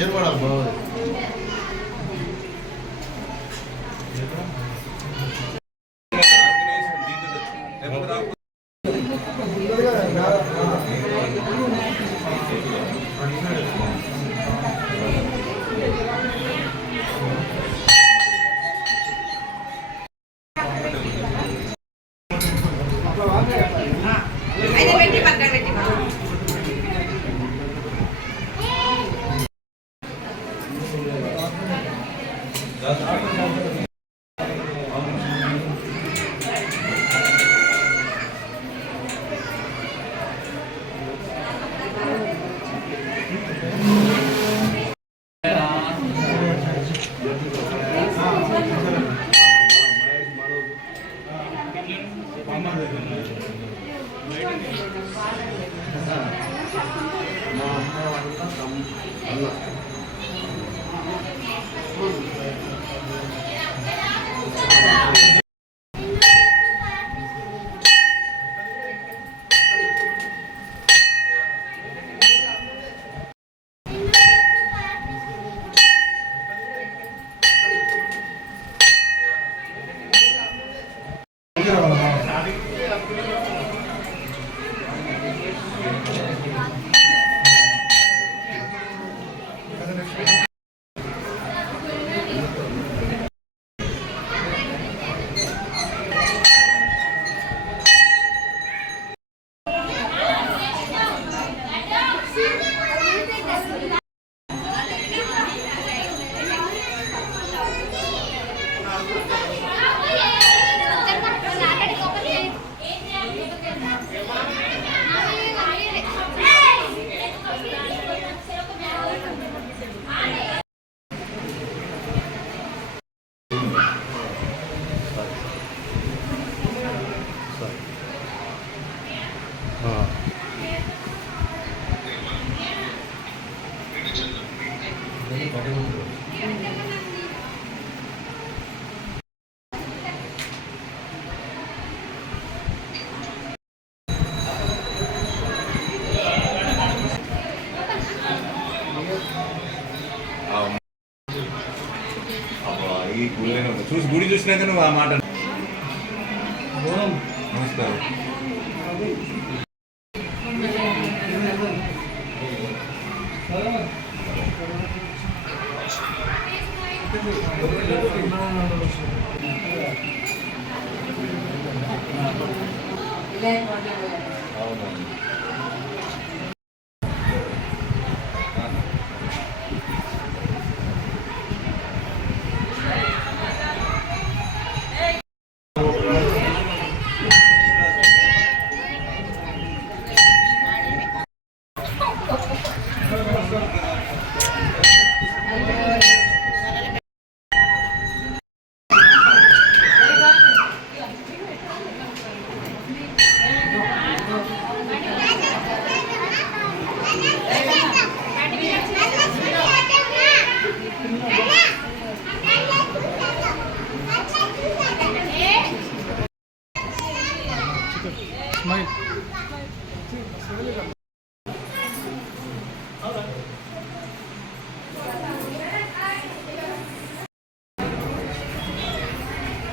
ఏర్పడాలి బాగా చూసి గుడి చూసినాక నువ్వు ఆ మాట నమస్కారం. అవునవును.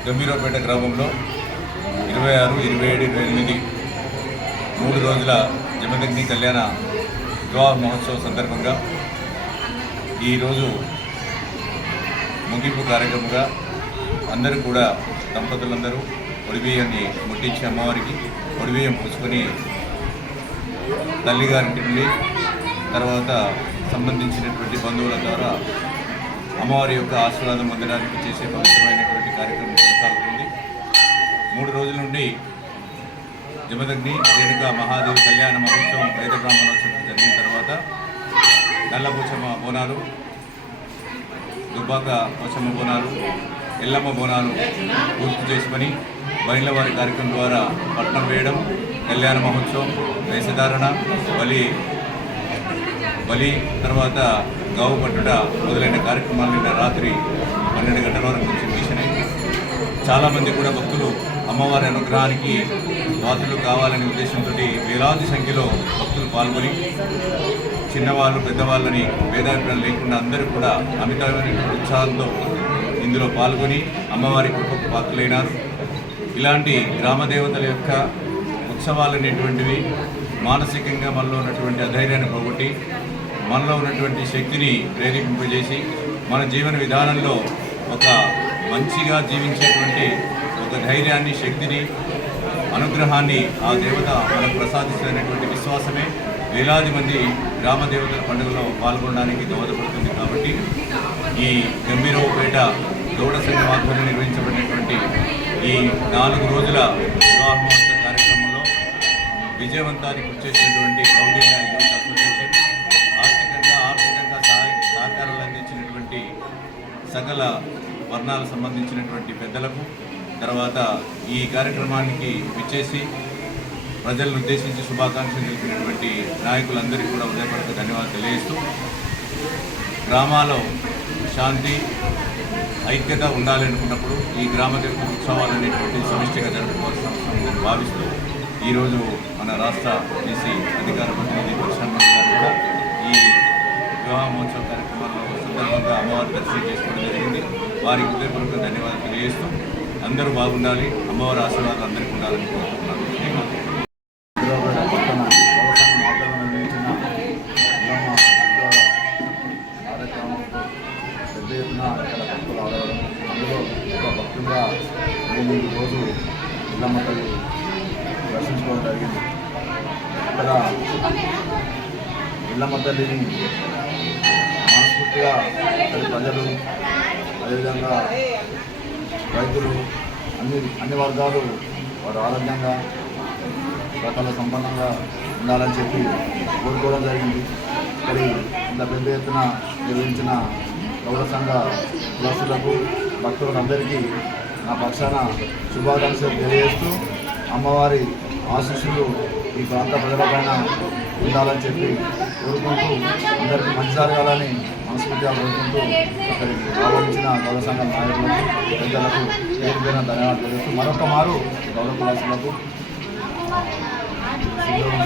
గంభీరావుపేట గ్రామంలో 26, 27, 28 3 రోజుల జమదగ్ని కళ్యాణ వివాహ మహోత్సవం సందర్భంగా ఈరోజు ముగింపు కార్యక్రమంగా అందరూ కూడా దంపతులందరూ ఒడిబియ్యాన్ని ముట్టించి అమ్మవారికి ఒడిబియ్యం పూసుకొని తల్లిగారింటి నుండి తర్వాత సంబంధించినటువంటి బంధువుల ద్వారా అమ్మవారి యొక్క ఆశీర్వాదం పొందడానికి చేసే పవిత్రమైనటువంటి కార్యక్రమం కొనసాగుతుంది. 3 రోజుల నుండి జమదగ్ని రేణుకా మహాదేవి కళ్యాణ మహోత్సవం వేద బ్రాహ్మణోత్సవం జరిగిన తర్వాత నల్లపోచమ్మ బోనాలు, దుబ్బాక పోచమ్మ బోనాలు, ఎల్లమ్మ బోనాలు పూర్తి చేసుకొని బయళ్ళవారి కార్యక్రమం ద్వారా పట్నం వేయడం, కళ్యాణ మహోత్సవం, వేషధారణ, బలి తర్వాత గావు పట్టుట మొదలైన కార్యక్రమాలు నిన్న రాత్రి 12 గంటల వరకు నుంచి ముగిసినాయి. చాలామంది కూడా భక్తులు అమ్మవారి అనుగ్రహానికి పాత్రలు కావాలనే ఉద్దేశంతో వేలాది సంఖ్యలో భక్తులు పాల్గొని చిన్నవాళ్ళు పెద్దవాళ్ళని భేదాభిప్రాయం లేకుండా అందరూ కూడా అమితమైన ఉత్సాహంతో ఇందులో పాల్గొని అమ్మవారి కృపకు పాత్రలైనారు. ఇలాంటి గ్రామదేవతల యొక్క ఉత్సవాలు అనేటువంటివి మానసికంగా మనలో ఉన్నటువంటి అధైర్యాన్ని పోగొట్టి మనలో ఉన్నటువంటి శక్తిని ప్రేరేపింపజేసి మన జీవన విధానంలో ఒక మంచిగా జీవించేటువంటి ఒక ధైర్యాన్ని, శక్తిని, అనుగ్రహాన్ని ఆ దేవత మనకు ప్రసాదిస్తున్నటువంటి విశ్వాసమే వేలాది మంది గ్రామ దేవతల పండుగలో పాల్గొనడానికి దోహదపడుతుంది. కాబట్టి ఈ గంభీరవపేట గౌడ సంఘం ఆధ్వర్యంలో నిర్వహించబడినటువంటి ఈ 4 రోజుల వివాహ మహోత్సవ కార్యక్రమంలో విజయవంతానికి వచ్చేసినటువంటి గౌడీయ యూత్ అసోసియేషన్, ఆర్థికంగా సహకారాలు అందించినటువంటి సకల వర్ణాలకు సంబంధించినటువంటి పెద్దలకు, తర్వాత ఈ కార్యక్రమానికి విచ్చేసి ప్రజలను ఉద్దేశించి శుభాకాంక్షలు తెలిపినటువంటి నాయకులందరికీ కూడా హృదయపూర్వక ధన్యవాదాలు తెలియజేస్తూ, గ్రామాల్లో శాంతి ఐక్యత ఉండాలనుకున్నప్పుడు ఈ గ్రామ దేవత ఉత్సవాలు అనేటువంటి సమిష్టిగా జరుపుకోవాల్సిన అవసరం భావిస్తూ ఈరోజు మన రాష్ట్ర బీసీ అధికార ప్రతినిధి ప్రశాంత్ గారు కూడా ఈ వివాహ మహోత్సవ కార్యక్రమాల్లో సందర్భంగా అమ్మవారి దర్శనం చేసుకోవడం జరిగింది. వారికి హృదయపూర్వక ధన్యవాదాలు తెలియజేస్తూ అందరూ బాగుండాలి, అమ్మవారి ఆశీర్వాదాలు అందరికీ ఉండాలని కోరుకుంటున్నాను. పెద్ద ఎత్తున ఇక్కడ భక్తులు ఆడవడం, అందులో ఒక భక్తులుగా నేను ఈరోజు ఎల్లమ్మ తల్లి దర్శించుకోవడం జరిగింది. ఇక్కడ ఎల్లమ్మ తల్లిని మనస్ఫూర్తిగా ఇక్కడి ప్రజలు, అదేవిధంగా రైతులు, అన్ని వర్గాలు వారు ఆరోగ్యంగా సకల సంపన్నంగా ఉండాలని చెప్పి కోరుకోవడం జరిగింది. మరి ఇంత పెద్ద ఎత్తున నిర్వహించిన గౌడ సంఘ కులస్తులకు, భక్తులందరికీ నా పక్షాన శుభాకాంక్షలు తెలియజేస్తూ అమ్మవారి ఆశీస్సులు ఈ ప్రాంత ప్రజలపైన ఉండాలని చెప్పి కోరుకుంటూ అందరికీ మంచి జరగాలని మనస్ఫూర్తిగా కోరుకుంటూ ఇక్కడికి ఆహ్వానించిన గౌడ సంఘం నాయకులకు, పెద్దలకు పేరు పేరున ధన్యవాదాలు తెలియజేస్తూ మరొక మారు గౌడ కులస్తులకు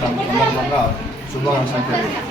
సందర్భంగా శుభాకాంక్షలు తెలియజేస్తాను.